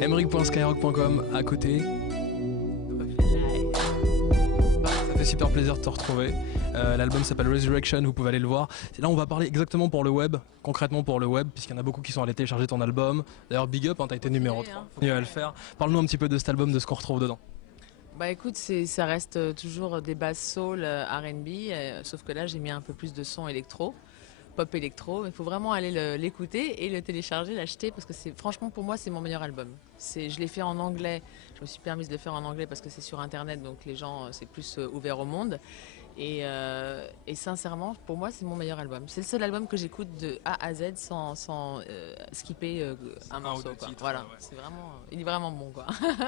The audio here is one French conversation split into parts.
Emeric.skyrock.com à côté. Ça fait super plaisir de te retrouver. L'album s'appelle Resurrection, vous pouvez aller le voir. Et là on va parler exactement pour le web, concrètement pour le web, puisqu'il y en a beaucoup qui sont allés télécharger ton album. D'ailleurs big up, hein, t'as été numéro 3. Continue à le faire. Parle-nous un petit peu de cet album, de ce qu'on retrouve dedans. Bah écoute, ça reste toujours des basses soul, R&B, sauf que là j'ai mis un peu plus de son électro, pop électro. Il faut vraiment aller l'écouter et le télécharger, l'acheter, parce que franchement pour moi c'est mon meilleur album. Je l'ai fait en anglais, je me suis permise de le faire en anglais parce que c'est sur internet, donc les gens c'est plus ouvert au monde. Et sincèrement, pour moi, c'est mon meilleur album. C'est le seul album que j'écoute de A à Z sans skipper un morceau. Quoi. Voilà, ouais. Il est vraiment bon. Quoi.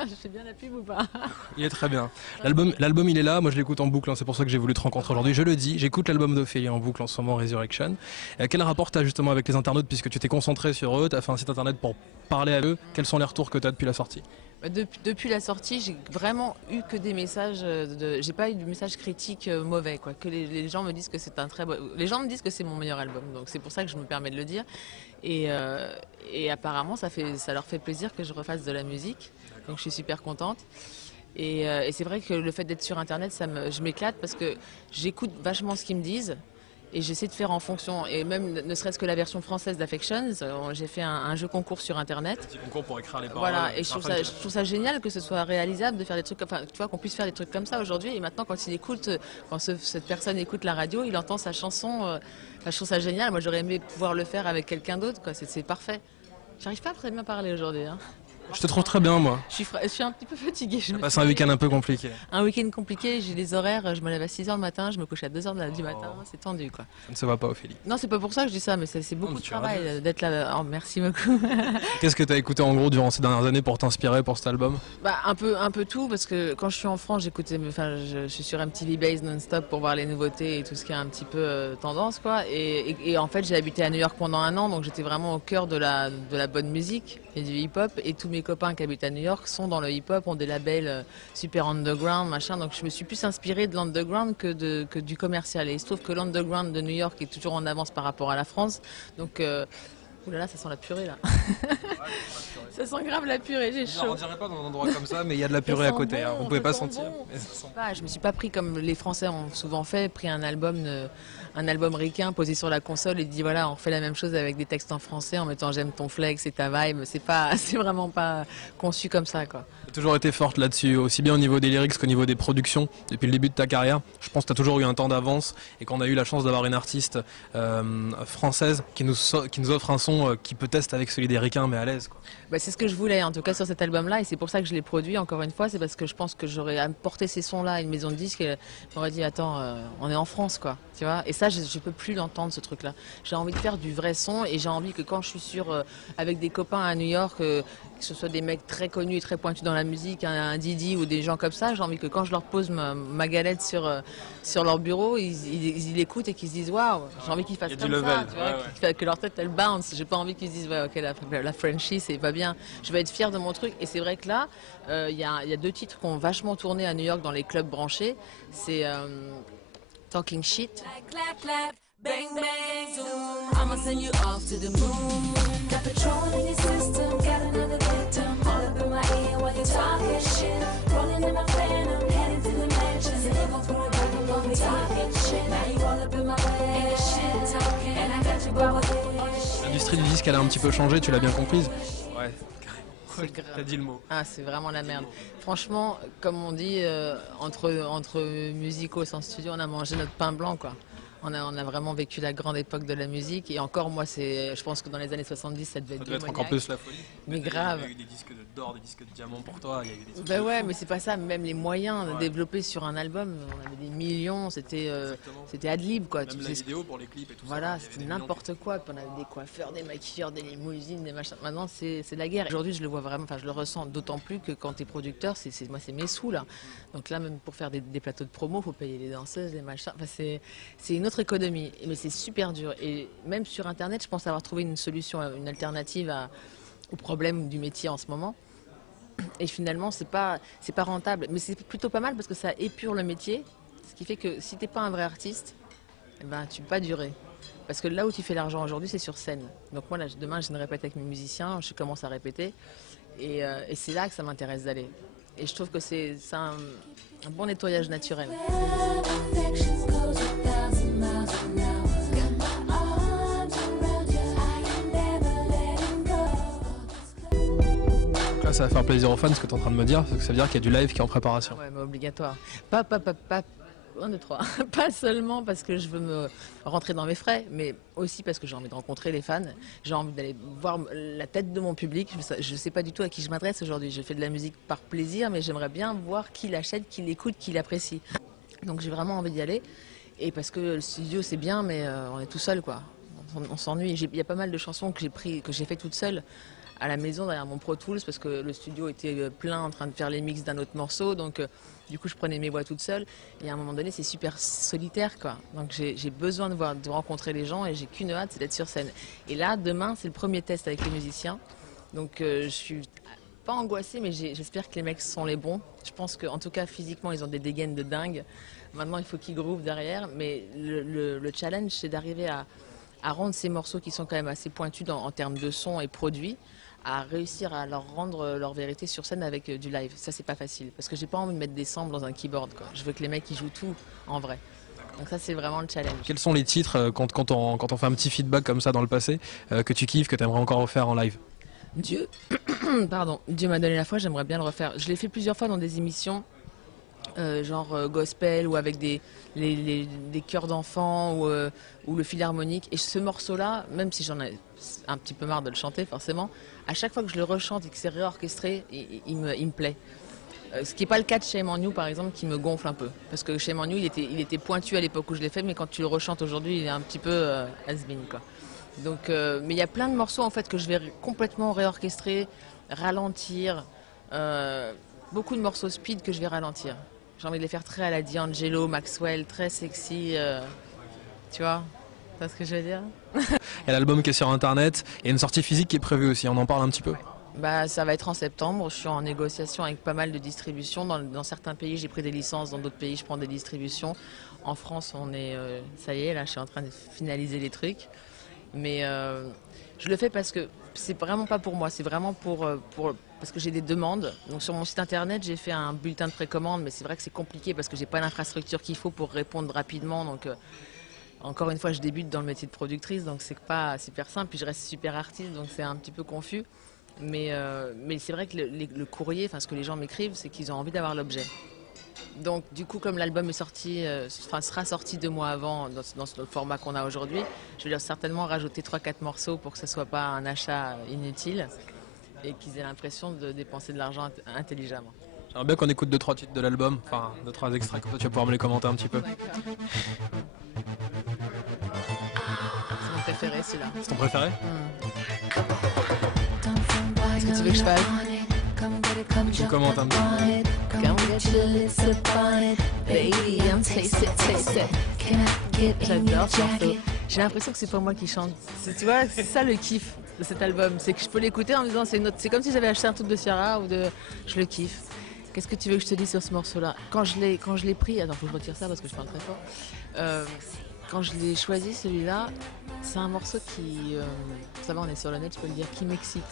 Je fais bien la pub ou pas? Il est très bien. L'album, il est là. Moi, je l'écoute en boucle. Hein. C'est pour ça que j'ai voulu te rencontrer aujourd'hui. Je le dis, j'écoute l'album d'Ophélie en boucle en ce moment, Resurrection. Quel rapport tu as justement avec les internautes, puisque tu t'es concentré sur eux, tu as fait un site internet pour parler à eux. Quels sont les retours que tu as depuis la sortie? Depuis la sortie, j'ai vraiment eu que des messages. J'ai pas eu de messages critiques mauvais, quoi. Que les gens me disent que c'est un très beau. Les gens me disent que c'est mon meilleur album, donc c'est pour ça que je me permets de le dire. Et apparemment, ça leur fait plaisir que je refasse de la musique, donc je suis super contente. Et c'est vrai que le fait d'être sur Internet, je m'éclate parce que j'écoute vachement ce qu'ils me disent. Et j'essaie de faire en fonction, et même ne serait-ce que la version française d'Affections, j'ai fait un jeu concours sur internet. Un petit concours pour écrire les paroles. Voilà, et je trouve ça génial que ce soit réalisable de faire des trucs, enfin, tu vois, qu'on puisse faire des trucs comme ça aujourd'hui. Et maintenant, quand cette personne écoute la radio, il entend sa chanson. Je trouve ça génial. Moi, j'aurais aimé pouvoir le faire avec quelqu'un d'autre, quoi. C'est parfait. J'arrive pas à très bien parler aujourd'hui. Hein. Je te trouve très bien, moi. Je suis un petit peu fatiguée. Je passe un week-end un peu compliqué. Un week-end compliqué, j'ai les horaires, je me lève à 6h du matin, je me couche à 2h du matin, c'est tendu quoi. Ça ne se voit pas, Ophélie. Non, c'est pas pour ça que je dis ça, mais c'est beaucoup de travail d'être là. Oh, merci beaucoup. Qu'est-ce que tu as écouté en gros durant ces dernières années pour t'inspirer pour cet album? Un peu tout, parce que quand je suis en France, je suis sur MTV Base non-stop pour voir les nouveautés et tout ce qui est un petit peu tendance quoi. Et en fait, j'ai habité à New York pendant un an, donc j'étais vraiment au cœur de la bonne musique et du hip-hop. Et tous mes copains qui habitent à New York sont dans le hip-hop, ont des labels super underground, machin. Donc je me suis plus inspirée de l'underground que du commercial. Et il se trouve que l'underground de New York est toujours en avance par rapport à la France. Donc, oulala, ça sent la purée là. Ça sent grave la purée, j'ai chaud. On dirait pas dans un endroit comme ça, mais il y a de la purée à côté. Bon, vous pouvez pas sentir. Bon. Je me suis pas pris comme les Français ont souvent fait, pris un album ricain posé sur la console et dit voilà, on refait la même chose avec des textes en français en mettant j'aime ton flex et ta vibe. C'est vraiment pas conçu comme ça quoi. Tu as toujours été forte là-dessus, aussi bien au niveau des lyrics qu'au niveau des productions, depuis le début de ta carrière. Je pense que tu as toujours eu un temps d'avance et qu'on a eu la chance d'avoir une artiste française qui nous offre un son qui peut tester avec celui des ricains, mais à l'aise. C'est ce que je voulais, en tout cas sur cet album-là, et c'est pour ça que je l'ai produit, encore une fois, c'est parce que je pense que j'aurais apporté ces sons-là à une maison de disques et m'aurait dit, attends, on est en France, quoi, tu vois. Et ça, je peux plus l'entendre, ce truc-là. J'ai envie de faire du vrai son, et j'ai envie que quand je suis avec des copains à New York, que ce soit des mecs très connus et très pointus dans la musique, un Didi ou des gens comme ça, j'ai envie que quand je leur pose ma galette sur leur bureau, ils l'écoutent et qu'ils se disent, waouh, j'ai envie qu'ils fassent comme ça, tu vois, que leur tête, elle bounce. J'ai pas envie qu'ils se disent, ouais, ok, la Frenchie, c'est pas bien. Je vais être fière de mon truc. Et c'est vrai que là, il y a 2 titres qui ont vachement tourné à New York dans les clubs branchés. C'est Talking Shit. Bang bang zoom, I'ma send you off to the moon. Got petrol in your system, got another victim. All up in my ear while you talking shit. Rolling in my phantom, heading to the mansion. Living through a burning while we talking shit. Now you all up in my way, and the shit talking. And I got you by my head. L'industrie du disque, elle a un petit peu changé, tu l'as bien comprise? Ouais. T'as dit le mot. Ah, c'est vraiment la merde. Franchement, comme on dit, entre musicaux sans studio, on a mangé notre pain blanc, quoi. On a vraiment vécu la grande époque de la musique et encore moi je pense que dans les années 70 ça devait être encore plus la folie. Mais grave. Il y a eu des disques d'or, des disques de diamant pour toi, il y a eu des trucs mais c'est pas ça, même les moyens développés sur un album, on avait des millions, c'était ad lib quoi. Même la vidéo pour les clips et tout ça. Voilà, c'était n'importe quoi, puis on avait des coiffeurs, des maquilleurs, des limousines, des machins. Maintenant c'est la guerre. Aujourd'hui je le vois vraiment, je le ressens d'autant plus que quand t'es producteur, c'est mes sous là. Donc là même pour faire des plateaux de promo, faut payer les danseuses, les machins. Enfin, c'est une autre économie, mais c'est super dur. Et même sur Internet, je pense avoir trouvé une solution, une alternative au problème du métier en ce moment. Et finalement, c'est pas rentable, mais c'est plutôt pas mal parce que ça épure le métier, ce qui fait que si t'es pas un vrai artiste, tu peux pas durer. Parce que là où tu fais l'argent aujourd'hui, c'est sur scène. Donc moi, là, demain, je ne répète avec mes musiciens, je commence à répéter. Et c'est là que ça m'intéresse d'aller. Et je trouve que c'est un bon nettoyage naturel. Affections goes 1,000 miles an hour. Got my arms around you, I ain't never letting go. Donc là, ça va faire plaisir aux fans ce que tu es en train de me dire, parce que ça veut dire qu'il y a du live qui est en préparation. Ouais, mais obligatoire. Pas, 1, 2, 3. Pas seulement parce que je veux me rentrer dans mes frais, mais aussi parce que j'ai envie de rencontrer les fans. J'ai envie d'aller voir la tête de mon public. Je ne sais pas du tout à qui je m'adresse aujourd'hui. Je fais de la musique par plaisir, mais j'aimerais bien voir qui l'achète, qui l'écoute, qui l'apprécie. Donc j'ai vraiment envie d'y aller. Et parce que le studio c'est bien, mais on est tout seul, quoi. On s'ennuie. Il y a pas mal de chansons que j'ai fait toute seule à la maison derrière mon Pro Tools parce que le studio était plein en train de faire les mix d'un autre morceau. Donc du coup je prenais mes voix toute seule. Et à un moment donné c'est super solitaire, quoi. Donc j'ai besoin de rencontrer les gens et j'ai qu'une hâte, c'est d'être sur scène. Et là demain c'est le premier test avec les musiciens. Donc je suis pas angoissée, mais j'espère que les mecs sont les bons. Je pense qu'en tout cas physiquement ils ont des dégaines de dingue. Maintenant il faut qu'ils groovent derrière. Mais le challenge c'est d'arriver à rendre ces morceaux qui sont quand même assez pointus en termes de son et produits, à réussir à leur rendre leur vérité sur scène avec du live. Ça c'est pas facile parce que j'ai pas envie de mettre des samples dans un keyboard, quoi. Je veux que les mecs ils jouent tout en vrai. Donc ça c'est vraiment le challenge. Quels sont les titres, quand on fait un petit feedback comme ça dans le passé, que tu kiffes, que tu aimerais encore refaire en live? Dieu, pardon, Dieu m'a donné la foi, j'aimerais bien le refaire. Je l'ai fait plusieurs fois dans des émissions, genre gospel ou avec des chœurs d'enfants ou le philharmonique. Et ce morceau-là, même si j'en ai un petit peu marre de le chanter forcément, à chaque fois que je le rechante et que c'est réorchestré, il me plaît. Ce qui n'est pas le cas de Shame on You par exemple, qui me gonfle un peu. Parce que Shame on You, il était pointu à l'époque où je l'ai fait, mais quand tu le rechantes aujourd'hui, il est un petit peu has-been, quoi. Donc, mais il y a plein de morceaux en fait que je vais complètement réorchestrer, ralentir. Beaucoup de morceaux speed que je vais ralentir. J'ai envie de les faire très à la D'Angelo, Maxwell, très sexy. Tu vois, c'est ce que je veux dire? Il y a l'album qui est sur internet et une sortie physique qui est prévue aussi, on en parle un petit peu. Bah, ça va être en septembre. Je suis en négociation avec pas mal de distributions. Dans certains pays, j'ai pris des licences. Dans d'autres pays, je prends des distributions. En France, on est, ça y est, là, je suis en train de finaliser les trucs. Mais je le fais parce que c'est vraiment pas pour moi. C'est vraiment parce que j'ai des demandes. Donc sur mon site internet, j'ai fait un bulletin de précommande, mais c'est vrai que c'est compliqué parce que j'ai pas l'infrastructure qu'il faut pour répondre rapidement. Donc encore une fois, je débute dans le métier de productrice, donc c'est pas super simple. Puis je reste super artiste, donc c'est un petit peu confus. Mais c'est vrai que le courrier, enfin ce que les gens m'écrivent, c'est qu'ils ont envie d'avoir l'objet. Donc du coup, comme l'album est sorti, sera sorti 2 mois avant dans le format qu'on a aujourd'hui, je vais leur certainement rajouter 3-4 morceaux pour que ce soit pas un achat inutile et qu'ils aient l'impression de dépenser de l'argent intelligemment. J'aimerais bien qu'on écoute 2-3 titres de l'album, enfin 2-3 extraits, comme ça tu vas pouvoir me les commenter un petit peu. C'est mon préféré celui-là. C'est ton préféré? Est-ce que tu veux que je fasse? Tu commentes un petit peu. J'adore ce morceau. J'ai l'impression que c'est pas moi qui chante. Tu vois, c'est ça le kiff de cet album. C'est que je peux l'écouter en me disant c'est comme si j'avais acheté un truc de Ciara ou de. Je le kiffe. Qu'est-ce que tu veux que je te dise sur ce morceau-là? Quand je l'ai pris, attends, faut que je retire ça parce que je parle très fort. Quand je l'ai choisi celui-là, c'est un morceau qui, ça va, on est sur le net, je peux le dire, qui m'excite.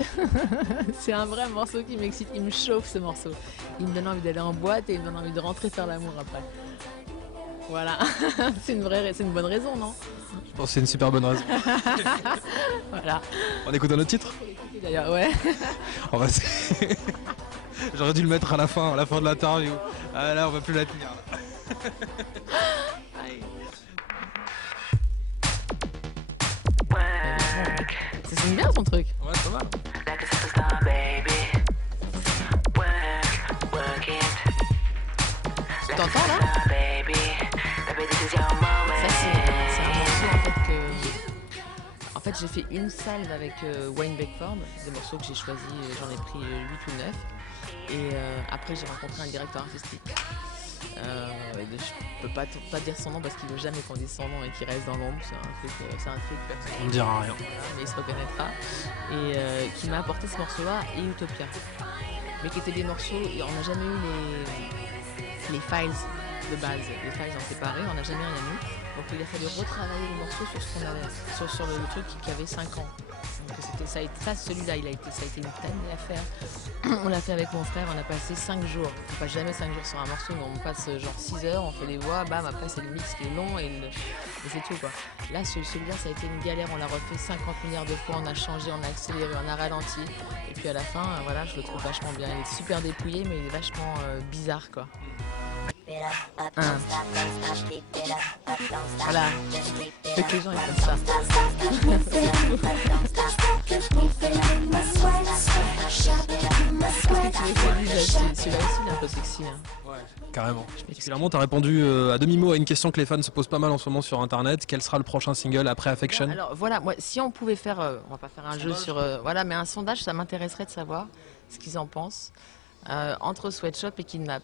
C'est un vrai morceau qui m'excite, il me chauffe ce morceau. Il me donne envie d'aller en boîte et il me donne envie de rentrer faire l'amour après. Voilà, c'est une bonne raison, non? Je pense que c'est une super bonne raison. Voilà. On écoute un autre titre? D'ailleurs, ouais. On va J'aurais dû le mettre à la fin de l'interview. Ah là, on va plus la tenir. Ça sonne bien ton truc. Ouais, c'est pas mal. Tu t'entends là? Ça c'est un morceau en fait que... En fait j'ai fait une salle avec Wayne Beckford, des morceaux que j'ai choisis, j'en ai pris 8 ou 9. Et après j'ai rencontré un directeur artistique. Je peux pas dire son nom parce qu'il veut jamais qu'on dise son nom et qu'il reste dans l'ombre. C'est un truc personnel. On ne dira rien. Voilà, mais il se reconnaîtra. Et qui m'a apporté ce morceau-là et Utopia. Mais qui étaient des morceaux, on n'a jamais eu les files de base, les files en séparé, on n'a jamais rien eu. Donc il a fallu retravailler les morceaux sur ce qu'on avait, sur le truc qui avait 5 ans. Celui-là, ça a été une tannée à faire. On l'a fait avec mon frère, on a passé 5 jours. On passe jamais 5 jours sur un morceau, mais on passe genre 6 heures, on fait les voix, bam, après c'est le mix qui est long et c'est tout quoi. Là, celui-là, ça a été une galère, on l'a refait 50 milliards de fois, on a changé, on a accéléré, on a ralenti. Et puis à la fin, voilà, je le trouve vachement bien. Il est super dépouillé, mais il est vachement bizarre quoi. Voilà, fait que les gens ils font ça. Celui-là aussi il est un peu sexy. Hein. Ouais, carrément. Finalement, tu as répondu à demi-mot à une question que les fans se posent pas mal en ce moment sur internet. Quel sera le prochain single après Affection? Bon, alors voilà, moi, si on pouvait faire, on va pas faire un jeu sur, voilà, mais un sondage, ça m'intéresserait de savoir ce qu'ils en pensent entre Sweatshop et Kidnap.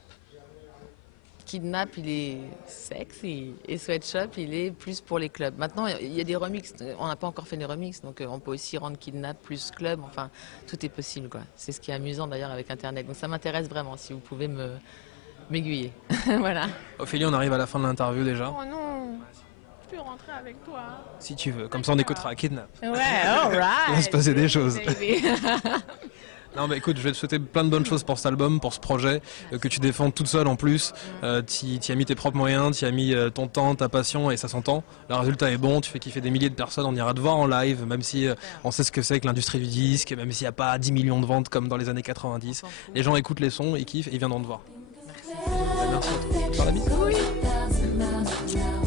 Kidnap, il est sexy et Sweatshop, il est plus pour les clubs. Maintenant, il y a des remixes. On n'a pas encore fait des remixes, donc on peut aussi rendre Kidnap plus club. Enfin, tout est possible, quoi. C'est ce qui est amusant d'ailleurs avec Internet. Donc ça m'intéresse vraiment, si vous pouvez m'aiguiller. Voilà. Ophélie, on arrive à la fin de l'interview déjà. Oh non, je peux rentrer avec toi. Si tu veux, comme ça on écoutera Kidnap. Ouais, alright. Il va se passer des choses. Baby. Non bah écoute, je vais te souhaiter plein de bonnes choses pour cet album, pour ce projet, que tu défends toute seule en plus. Tu as mis tes propres moyens, tu as mis ton temps, ta passion et ça s'entend. Le résultat est bon, tu fais kiffer des milliers de personnes, on ira te voir en live, même si on sait ce que c'est que l'industrie du disque, même s'il n'y a pas 10 millions de ventes comme dans les années 90. Les gens écoutent les sons, ils kiffent et ils viendront te voir. Merci à toi. Faire la bise. $1,000 an hour.